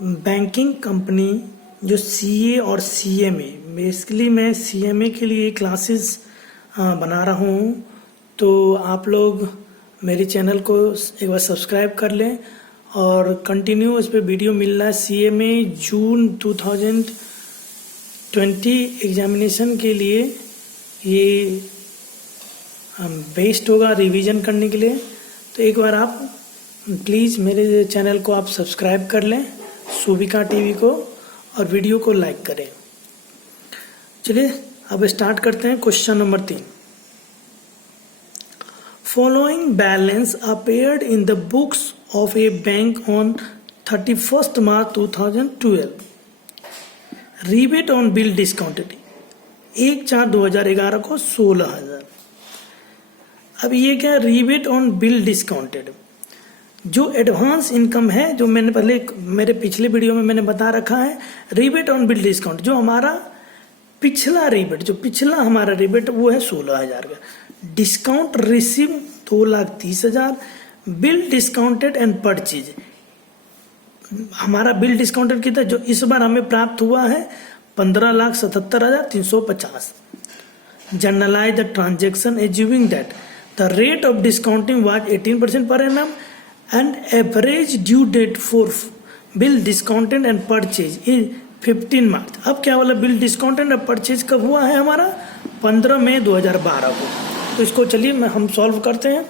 Banking company जो CA और CMA, basically मैं सीएमए के लिए क्लासेस बना रहा हूँ। तो आप लोग मेरे चैनल को एक बार सब्सक्राइब कर लें और कंटिन्यू इस पे वीडियो मिल रहा है। सीएमए जून 2020 एग्जामिनेशन के लिए ये बेस्ट होगा रिवीजन करने के लिए। तो एक बार आप प्लीज़ मेरे चैनल को आप सब्सक्राइब कर लें, सुविका टीवी को, और वीडियो को लाइक करें। चलिए अब स्टार्ट करते हैं। Question number 3, following balance appeared in the books of A bank on 31 March 2012, rebate on bill discounted 1/4/2011 को 16,000। अब ये क्या, रीबेट ऑन बिल डिस्काउंटेड, जो एडवांस इनकम है, जो मैंने पहले मेरे पिछले वीडियो में मैंने बता रखा है। रीबेट ऑन बिल डिस्काउंट, जो हमारा पिछला रीबेट, जो पिछला हमारा रीबेट वो है 16,000 का। Discount receive 2,30,000। Bill discounted and purchase, हमारा बिल डिस्काउंटेड कितना जो इस बार हमें प्राप्त हुआ है 15,77,350। Generalized the transaction assuming that the rate of discounting was 18% per annum and average due date for bill discounted and purchase in 15 मार्च। अब क्या वाला बिल डिस्काउंटेड और परचेज कब हुआ है हमारा? 15 मई 2012 को। तो इसको चलिए हम सॉल्व करते हैं।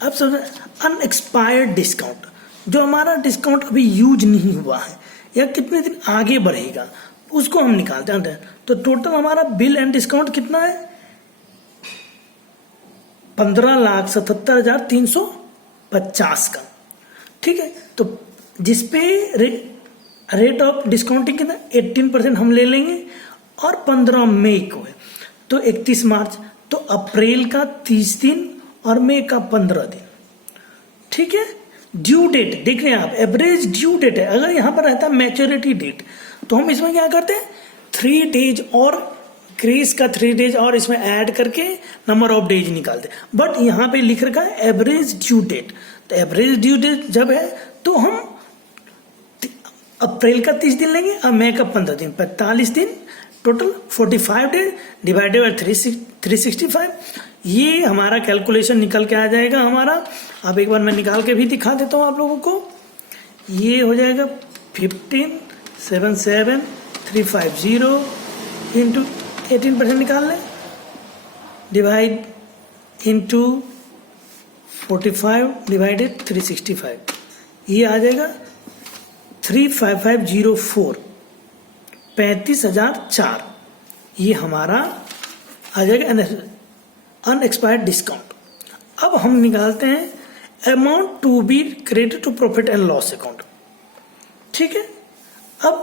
अब सब अनएक्सपायर्ड डिस्काउंट, जो हमारा डिस्काउंट अभी यूज नहीं हुआ है या कितने दिन आगे बढ़ेगा, उसको हम निकालते हैं। तो टोटल हमारा बिल एंड डिस्काउंट कितना है? 15,77,350 का। ठीक है, तो जिसपे रेट ऑफ डिस्काउंटिंग कितना 18% हम ले लेंगे, और 15 मई को है तो 31 मार्च, तो अप्रैल का 30 दिन और मई का 15 दिन। ठीक है, ड्यू डेट देख रहे हैं आप, एवरेज ड्यू डेट है। अगर यहां पर रहता मैच्योरिटी डेट, तो हम इसमें क्या करते हैं 3 डेज और ग्रेस का 3 डेज और इसमें ऐड करके नंबर ऑफ डेज निकालते हैं। बट यहां पे लिख रखा है एवरेज ड्यू डेट। तो एवरेज ड्यू डेट जब है तो हम अप्रैल का 30 दिन लेंगे और मई का 15 दिन, 45 दिन, टोटल 45 डेज डिवाइडेड बाय 365। ये हमारा कैलकुलेशन निकल के आ जाएगा हमारा। अब एक बार मैं निकाल के भी दिखा देता हूं आप लोगों को। ये हो जाएगा 15,77,350 इंटू 18% निकाल लें, डिवाइड इंटू 45 डिवाइडेड 365। ये आ जाएगा 35504, 35,004। ये हमारा आ जाएगा अनएक्सपायर्ड डिस्काउंट। अब हम निकालते हैं amount to be credit to profit and loss account. ठीक है, अब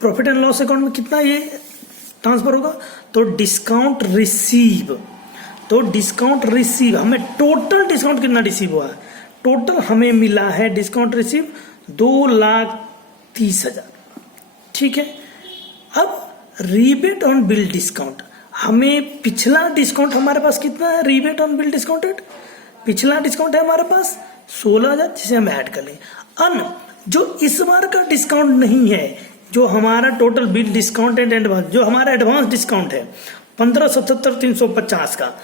प्रॉफिट एंड लॉस अकाउंट में कितना ये ट्रांसफर होगा? तो डिस्काउंट रिसीव, हमें टोटल डिस्काउंट कितना रिसीव हुआ है? टोटल हमें मिला है डिस्काउंट रिसीव 2,30,000। ठीक है, अब रीबेट ऑन बिल डिस्काउंट, हमें पिछला डिस्काउंट हमारे पास कितना है? रीबेट ऑन बिल डिस्काउंटेड पिछला डिस्काउंट है हमारे पास 16,000, जिसे हम ऐड कर लें। जो इस बार का डिस्काउंट नहीं है, जो हमारा टोटल बिल डिस्काउंटेड एडवांस, जो हमारा एडवांस डिस्काउंट है 15,77,350 का,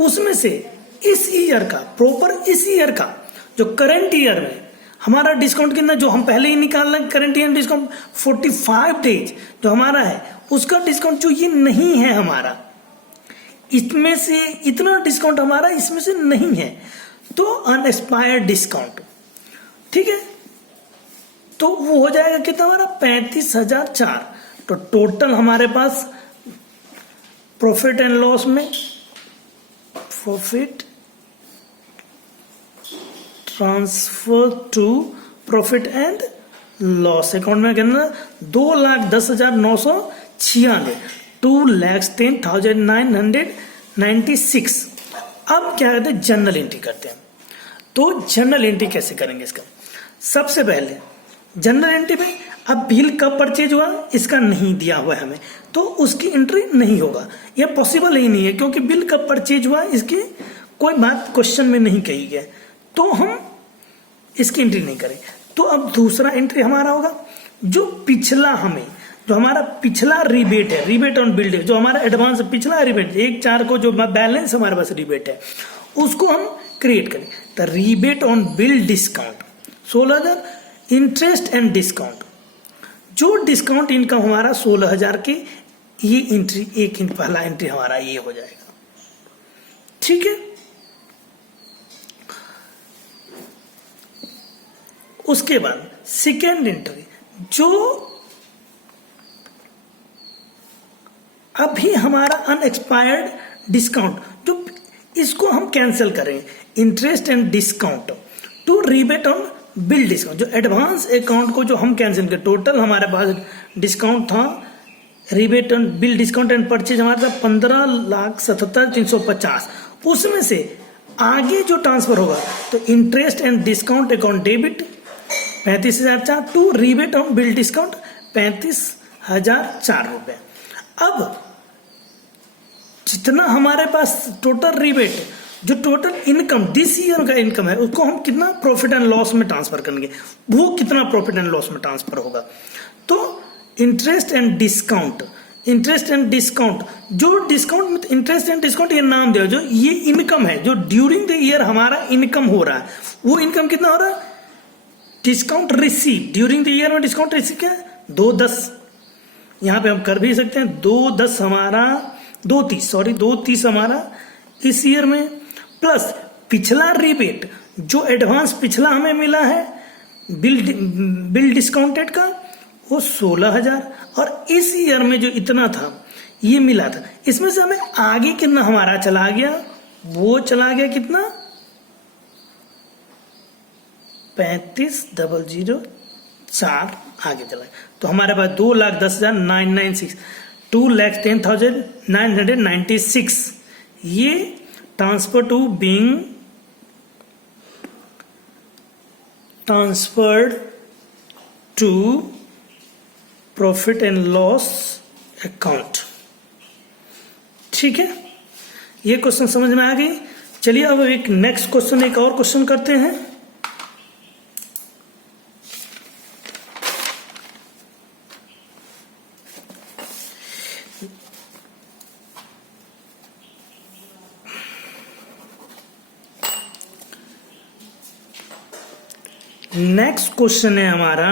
उसमें से इस ईयर का, प्रॉपर इस ईयर का, जो करंट ईयर में हमारा डिस्काउंट कितना, जो हम पहले ही निकाल लें करंट ईयर डिस्काउंट 45 डेज जो हमारा है, उसका डिस्काउंट जो ये नहीं है हमारा, इसमें से इतना डिस्काउंट हमारा इसमें से नहीं है, तो अनएक्सपायर्ड डिस्काउंट। ठीक है, तो वो हो जाएगा कितना हमारा 35,004। तो टोटल हमारे पास प्रॉफिट एंड लॉस में, profit transfer to profit and loss account में कितना 2,10,996, 2,10,996। अब क्या करते हैं, जनरल एंट्री करते हैं। तो जनरल एंट्री कैसे करेंगे इसका? सबसे पहले जनरल एंट्री में अब बिल कब परचेज हुआ इसका नहीं दिया हुआ है हमें, तो उसकी एंट्री नहीं होगा, यह पॉसिबल ही नहीं है क्योंकि बिल कब परचेज हुआ इसकी कोई बात क्वेश्चन में नहीं कही गई, तो हम इसकी एंट्री नहीं करें। तो अब दूसरा एंट्री हमारा होगा जो पिछला हमें जो हमारा पिछला रिबेट है, रिबेट ऑन बिल्ड, जो हमारा एडवांस पिछला रिबेट 1/4 को जो बैलेंस हमारे पास रिबेट है उसको हम क्रिएट करें। तो rebate on bill discount 16,000, interest and discount, जो डिस्काउंट इनकम हमारा 16,000 के, ये एंट्री पहला एंट्री हमारा ये हो जाएगा। ठीक है, उसके बाद सेकेंड एंट्री जो अभी हमारा अनएक्सपायर्ड डिस्काउंट, जो इसको हम कैंसिल करें, interest and discount to rebate on bill discount, जो एडवांस अकाउंट को जो हम कैंसिल करें, टोटल हमारे पास डिस्काउंट था rebate on bill discount and purchase हमारे पास 15,77,350, उसमें से आगे जो ट्रांसफर होगा तो interest and discount account debit 35,004 to rebate on bill discount 35,004 रुपए। अब जितना हमारे पास टोटल रिबेट, जो टोटल इनकम दिस ईयर का इनकम है, उसको हम कितना प्रॉफिट एंड लॉस में ट्रांसफर करेंगे, वो कितना प्रॉफिट एंड लॉस में ट्रांसफर होगा। तो interest and discount, interest and discount, जो डिस्काउंट इंटरेस्ट एंड डिस्काउंट ये नाम दिया, जो ये इनकम है जो ड्यूरिंग द ईयर हमारा इनकम हो रहा है, वो इनकम कितना हो रहा है, discount receive during the year में डिस्काउंट रिसीव क्या है 2/10, यहां पे हम कर भी सकते हैं 2/10 हमारा 2/30 हमारा इस ईयर में, प्लस पिछला रिबेट जो एडवांस पिछला हमें मिला है बिल डिस्काउंटेड का वो 16,000, और इस ईयर में जो इतना था ये मिला था, इसमें से हमें आगे कितना हमारा चला गया, वो चला गया कितना 35,004 आगे चला गया। तो हमारे पास 2,10,996 2,10,996 ये transfer to being transferred to profit and loss account. ठीक है, ये क्वेश्चन समझ में आ गई। चलिए अब एक नेक्स्ट क्वेश्चन, एक और क्वेश्चन करते हैं। नेक्स्ट क्वेश्चन है हमारा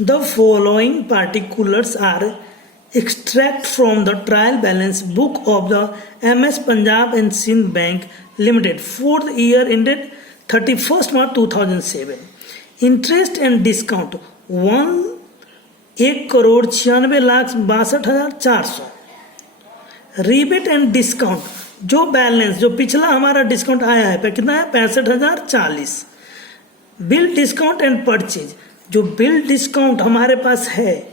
The following particulars are extract from the trial balance book of the MS Punjab and Sindh Bank Limited for the year ended 31st March 2007. Interest and discount 1,96,62,400। Rebate and discount जो balance जो पिछला हमारा discount आया है कितना है 65,040। Bill discount and purchase जो bill discount हमारे पास है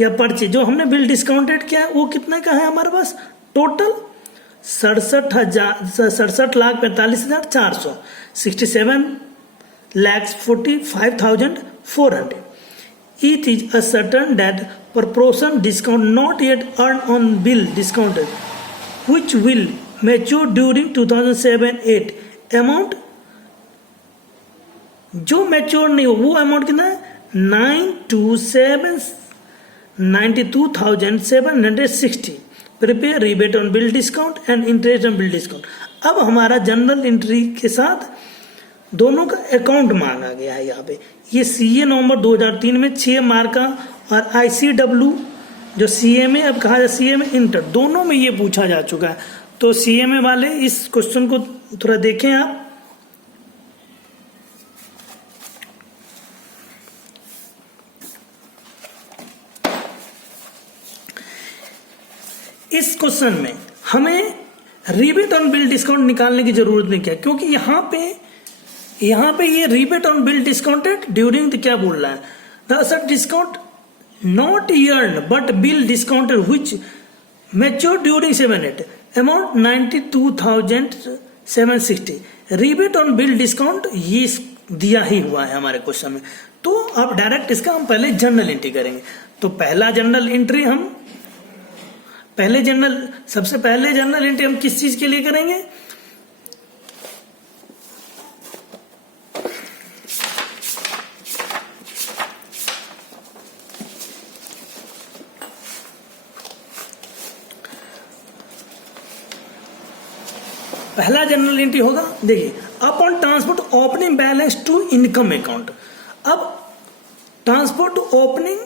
या परचेज जो हमने बिल डिस्काउंटेड किया है वो कितने का है हमारे पास total 67,45,400 67,45,400। It is ascertained that proportion discount not yet earned on bill discounted which will mature during 2007-8 amount जो मैच्योर नहीं हो वो अमाउंट कितना है 9,92,760। Prepare rebate on bill discount and interest on bill discount. अब हमारा जनरल एंट्री के साथ दोनों का अकाउंट मांगा गया है। यहाँ पे ये सीए नवंबर 2003 में 6 मार्क का और आईसीडब्ल्यू जो सीएमए अब कहा जाए सीएमए इंटर दोनों में ये पूछा जा चुका है। तो सीएमए वाले इस क्वेश्चन को थोड़ा देखें आप। इस क्वेश्चन में हमें रिबेट ऑन बिल डिस्काउंट निकालने की जरूरत नहीं है क्योंकि यहाँ पे ये rebate on bill discounted during क्या बोल रहा है the asset discount not earned but bill discounted which matured during 7/8 amount 92,760 rebate on bill discount ये दिया ही हुआ है हमारे क्वेश्चन में। तो अब डायरेक्ट इसका हम पहले जर्नल एंट्री करेंगे। तो पहला जर्नल एंट्री हम सबसे पहले जर्नल एंट्री हम किस चीज के लिए करेंगे? पहला जनरल एंट्री होगा, देखिए upon transport opening balance to income account. अब transport opening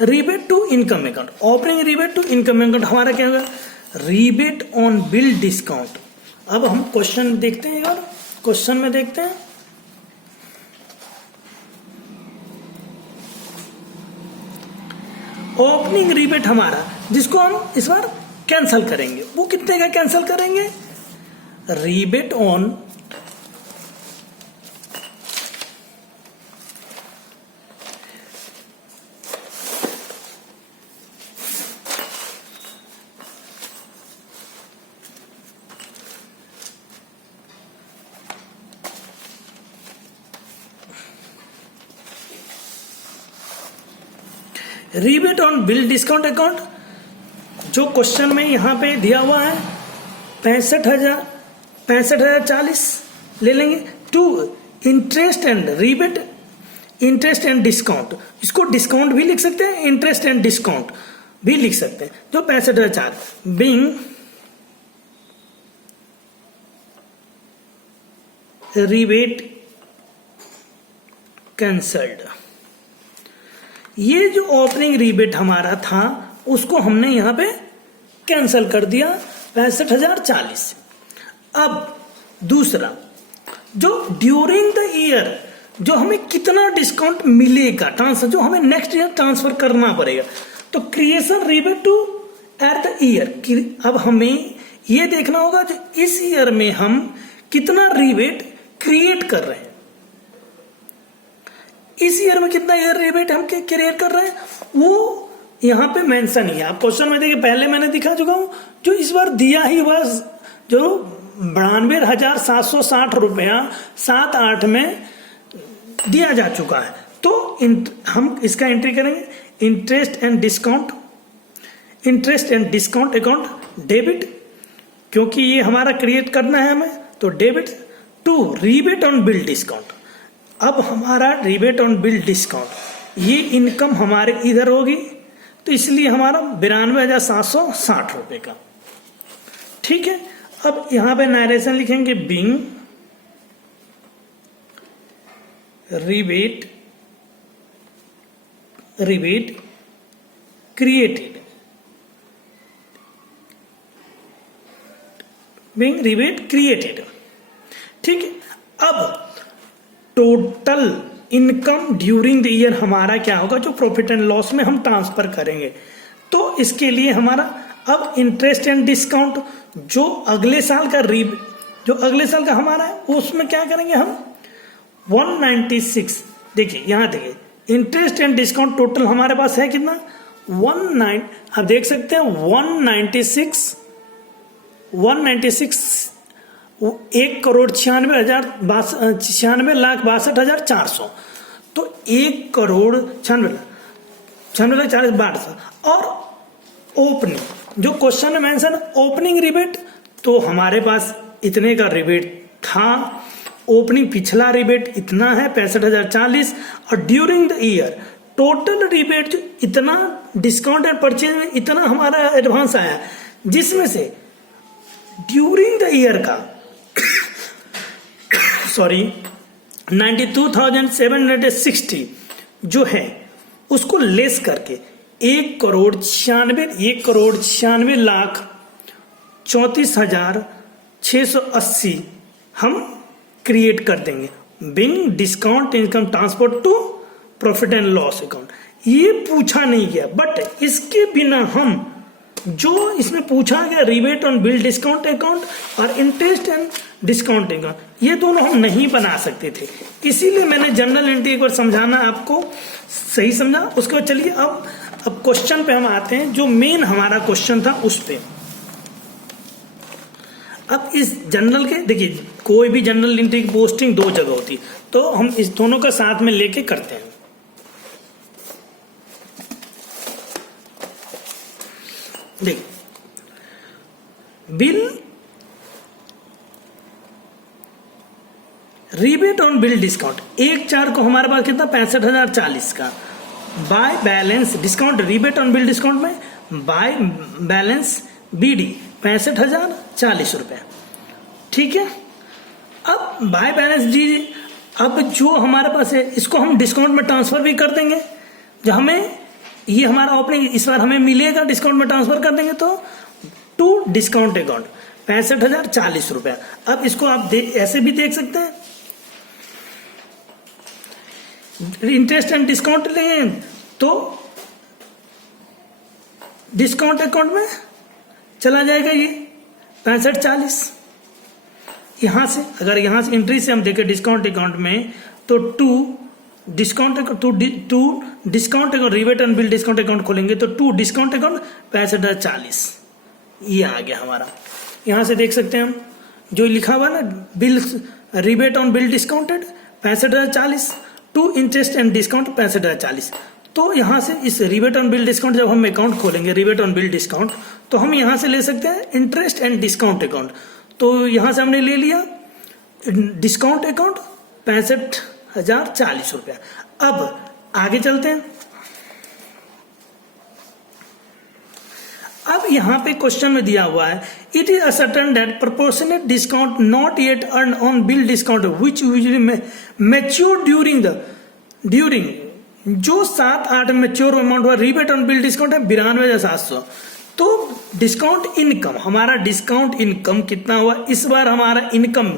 rebate to income account, opening rebate to income account हमारा क्या होगा? Rebate on bill discount. अब हम क्वेश्चन देखते हैं यार, क्वेश्चन में देखते हैं। ओपनिंग रिबेट हमारा जिसको हम इस बार कैंसल करेंगे, वो कितने का कैंसल करेंगे? rebate on rebate on bill discount account जो क्वेश्चन में यहां पे दिया हुआ है 65,040 ले लेंगे। To interest and rebate, interest and discount, इसको डिस्काउंट भी लिख सकते हैं, इंटरेस्ट एंड डिस्काउंट भी लिख सकते हैं। जो 65,004 बिंग रीबेट कैंसल्ड, ये जो ओपनिंग रीबेट हमारा था उसको हमने यहां पे कैंसल कर दिया 65,040। अब दूसरा जो ड्यूरिंग द ईयर जो हमें कितना डिस्काउंट मिलेगा ट्रांसफर, जो हमें नेक्स्ट ईयर ट्रांसफर करना पड़ेगा, तो creation rebate to at the year. अब हमें यह देखना होगा जो इस ईयर में हम कितना रिबेट क्रिएट कर रहे हैं, इस ईयर में कितना ईयर रिबेट हम क्रिएट कर रहे हैं वो यहां पे मेंशन ही है। आप क्वेश्चन में देखिए, पहले मैंने दिखा चुका हूं, जो इस बार दिया ही हुआ जो 92,760 रुपया 7/8 में दिया जा चुका है। तो हम इसका एंट्री करेंगे interest and discount, interest and discount account debit, क्योंकि ये हमारा क्रिएट करना है हमें, तो debit to rebate on bill discount. अब हमारा रिबेट ऑन बिल डिस्काउंट ये इनकम हमारे इधर होगी, तो इसलिए हमारा 92,760 रुपए का, ठीक है। अब यहां पे नरेशन लिखेंगे being rebate created, being rebate created, ठीक है। अब total income during the year हमारा क्या होगा, जो प्रॉफिट एंड लॉस में हम ट्रांसफर करेंगे। तो इसके लिए हमारा अब इंटरेस्ट एंड डिस्काउंट जो अगले साल का हमारा है उसमें क्या करेंगे हम 196, देखिए यहां देखिए इंटरेस्ट एंड डिस्काउंट टोटल हमारे पास है कितना 19, आप देख सकते हैं 196 1,96,96,62,400, तो 1,96,46,40,000। और ओपनिंग जो क्वेश्चन में मेंशन ओपनिंग रिबेट, तो हमारे पास इतने का रिबेट था, ओपनिंग पिछला रिबेट इतना है 65,040, और during the year total rebate जो इतना डिस्काउंट एंड परचेज में इतना हमारा एडवांस आया, जिसमें से ड्यूरिंग द ईयर का 92,760 जो है उसको लेस करके 1,96,34,680 हम क्रिएट कर देंगे being discount income transport to profit and loss account. ये पूछा नहीं गया, बट इसके बिना हम जो इसमें पूछा गया rebate on bill discount account और इंटरेस्ट एंड डिस्काउंट अकाउंट, ये दोनों हम नहीं बना सकते थे, इसीलिए मैंने जनरल एंट्री एक बार समझाना आपको सही समझा। उसके बाद चलिए अब क्वेश्चन पे हम आते हैं, जो मेन हमारा क्वेश्चन था उस पे। अब इस जनरल के देखिए, कोई भी जनरल एंट्री की पोस्टिंग दो जगह होती है, तो हम इस दोनों का साथ में लेके करते हैं। देखिए, bill rebate on bill discount 1/4 को हमारे पास कितना 65,040 का, by balance discount rebate on bill discount में बाय बैलेंस बीडी 65,040 रुपए। ठीक है, अब बाय बैलेंस डी, अब जो हमारे पास है इसको हम डिस्काउंट में ट्रांसफर भी कर देंगे, जो हमें ये हमारा ओपनिंग इस बार हमें मिलेगा, डिस्काउंट में ट्रांसफर कर देंगे तो टू डिस्काउंट अकाउंट 65,040 रुपया। अब इसको आप ऐसे भी देख सकते हैं, इंटरेस्ट एंड डिस्काउंट लें तो डिस्काउंट अकाउंट में चला जाएगा ये 65,40। यहां से अगर यहां से एंट्री से हम देखें डिस्काउंट अकाउंट में तो to discount account rebate and bill discount account खोलेंगे तो टू डिस्काउंट अकाउंट 65,040 ये आ गया हमारा। यहां से देख सकते हैं हम जो लिखा हुआ ना, bill rebate on bill discounted 65,040 to interest and discount 65,040। तो यहां से इस रिबेट ऑन बिल डिस्काउंट जब हम अकाउंट खोलेंगे रिबेट ऑन बिल डिस्काउंट, तो हम यहां से ले सकते हैं इंटरेस्ट एंड डिस्काउंट अकाउंट। तो यहां से हमने ले लिया डिस्काउंट अकाउंट 65,040 रुपया। अब आगे चलते हैं। अब यहां पे क्वेश्चन में दिया हुआ है, it is ascertain that proportionate discount not yet earn on bill discount which usually mature during जो 7-8 मैच्योर अमाउंट हुआ रिबेट ऑन बिल डिस्काउंट है 92,700। तो डिस्काउंट इनकम, हमारा डिस्काउंट इनकम कितना हुआ इस बार, हमारा इनकम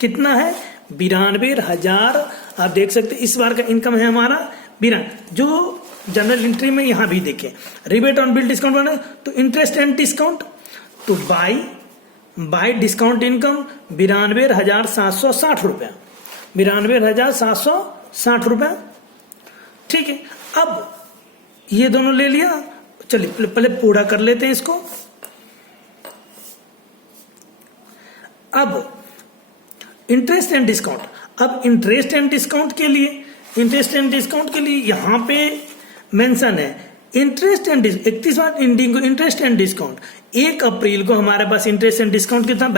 कितना है 92,000। आप देख सकते हैं इस बार का इनकम है हमारा 92। जो जनरल एंट्री में यहां भी देखें रिबेट ऑन बिल डिस्काउंट बना तो इंटरेस्ट एंड डिस्काउंट तो बाय डिस्काउंट इनकम 92,760 रुपया, 92,760 रुपया। ठीक है, अब ये दोनों ले लिया, चलिए पहले पूरा कर लेते हैं इसको। अब इंटरेस्ट एंड डिस्काउंट, अब इंटरेस्ट एंड डिस्काउंट के लिए यहां पे मेंशन है interest and 31 interest and discount 1 April को हमारे पास इंटरेस्ट एंड डिस्काउंट कितना,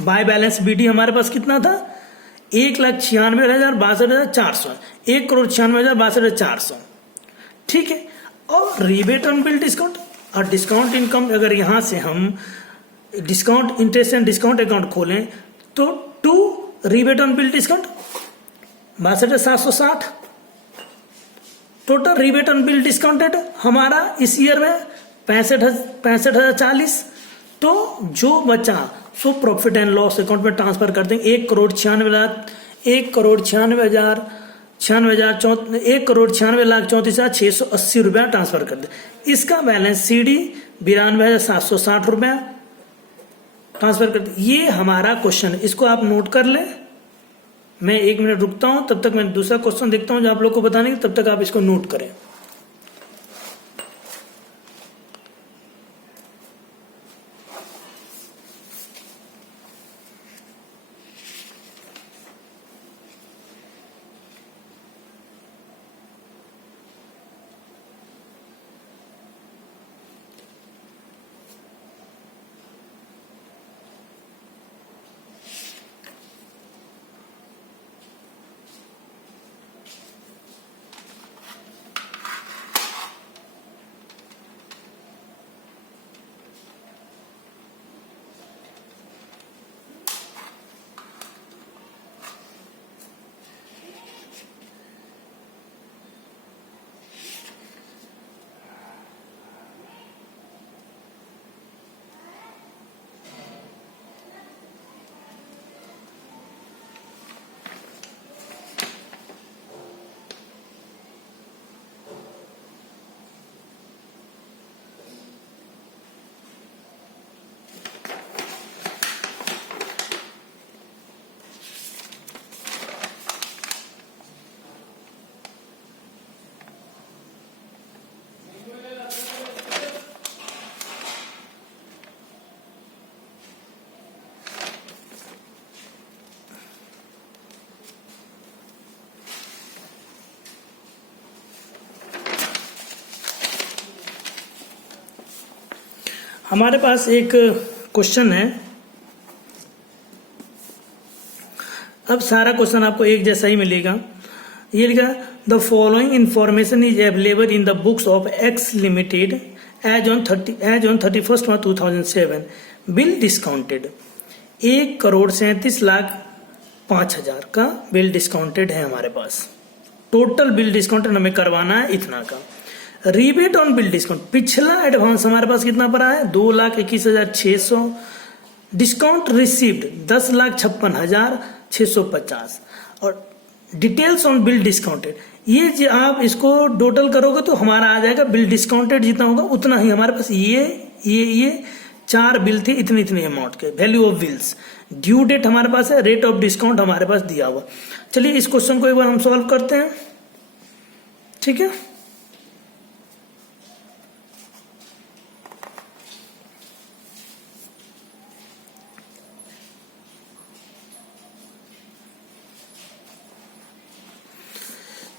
बाय बैलेंस बीडी हमारे पास कितना था 1,96,62,400, 1,96,62,400। ठीक है, और रिबेट ऑन बिल डिस्काउंट और डिस्काउंट इनकम, अगर यहां से हम discount interest and discount account खोलें तो to rebate on bill discount 62,760। Total rebate on bill discounted हमारा इस ईयर में 65,040। तो जो बचा so profit and loss account में ट्रांसफर कर देंगे 1,96,34,680 रुपया ट्रांसफर कर दे। इसका बैलेंस सीडी 92,760 रुपया ट्रांसफर कर दे। ये हमारा क्वेश्चन है, इसको आप नोट कर लें। मैं 1 मिनट रुकता हूं, तब तक मैं दूसरा क्वेश्चन देखता हूं जो आप लोग को बताने के, तब तक आप इसको नोट करें। हमारे पास एक क्वेश्चन है। अब सारा क्वेश्चन आपको एक जैसा ही मिलेगा। ये लिखा, the following information is available in the books of X limited as on 31 March 2007, bill discounted. 1,37,05,000 का बिल डिस्काउंटेड है हमारे पास। टोटल बिल डिस्काउंटेड हमें करवाना है इतना का। रीबेट ऑन बिल डिस्काउंट, पिछला एडवांस हमारे पास कितना पड़ा है, 2,21,600। Discount received 10,56,650। और डिटेल्स ऑन बिल डिस्काउंटेड, ये आप इसको टोटल करोगे तो हमारा आ जाएगा बिल डिस्काउंटेड जितना होगा उतना ही हमारे पास। ये 4 बिल थे इतने इतने अमाउंट के। Value of bills, due date हमारे पास है, रेट ऑफ डिस्काउंट हमारे पास दिया हुआ। चलिए इस क्वेश्चन को एक बार हम सॉल्व करते हैं, ठीक है।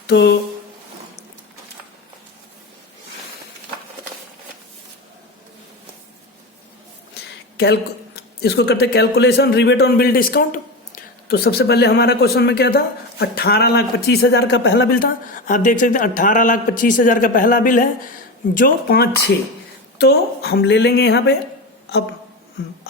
तो इसको करते calculation rebate on bill discount. तो सबसे पहले हमारा क्वेश्चन में क्या था, 18,25,000 का पहला बिल था। आप देख सकते हैं 18,25,000 का पहला बिल है जो 5/6। तो हम ले लेंगे यहाँ पे अब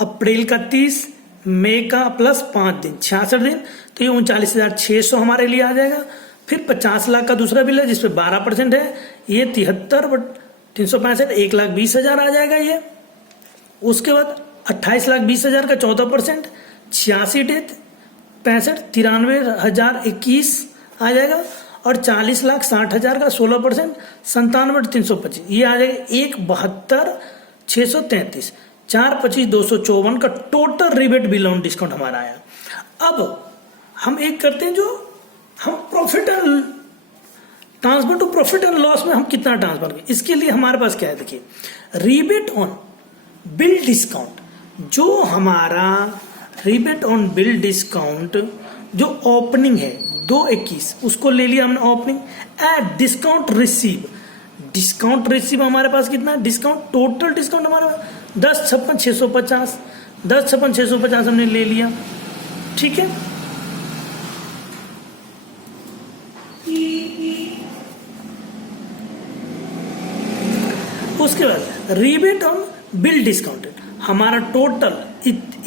अप्रैल का 30, मई का प्लस 5 दिन 66 दिन, तो ये 39,600 हमारे लिए आ जाएगा। फिर 50 लाख का दूसरा बिल है जिसपे 12% है, ये 73/365 1,20,000 आ जाएगा ये। उसके बाद 28,20,000 का 14%, 86 डेट 65 93,021 आ जाएगा। और 40,60,000 का 16%, 97,325 ये आ जाएगा। 1,72,633 4,25,254 का total rebate bill on discount हमारा आया। अब हम एक करते हैं, जो हम profit and transfer to profit and loss में हम कितना ट्रांसफर करें, इसके लिए हमारे पास क्या है, देखिए रिबेट ऑन बिल डिस्काउंट। जो हमारा रिबेट ऑन बिल डिस्काउंट जो ओपनिंग है 2/21 उसको ले लिया हमने ओपनिंग। एट डिस्काउंट रिसीव हमारे पास कितना है, डिस्काउंट टोटल डिस्काउंट हमारे पास 10,56,650 10,56,650 हमने ले लिया, ठीक है। उसके बाद रिबेट ऑन बिल डिस्काउंटेड हमारा टोटल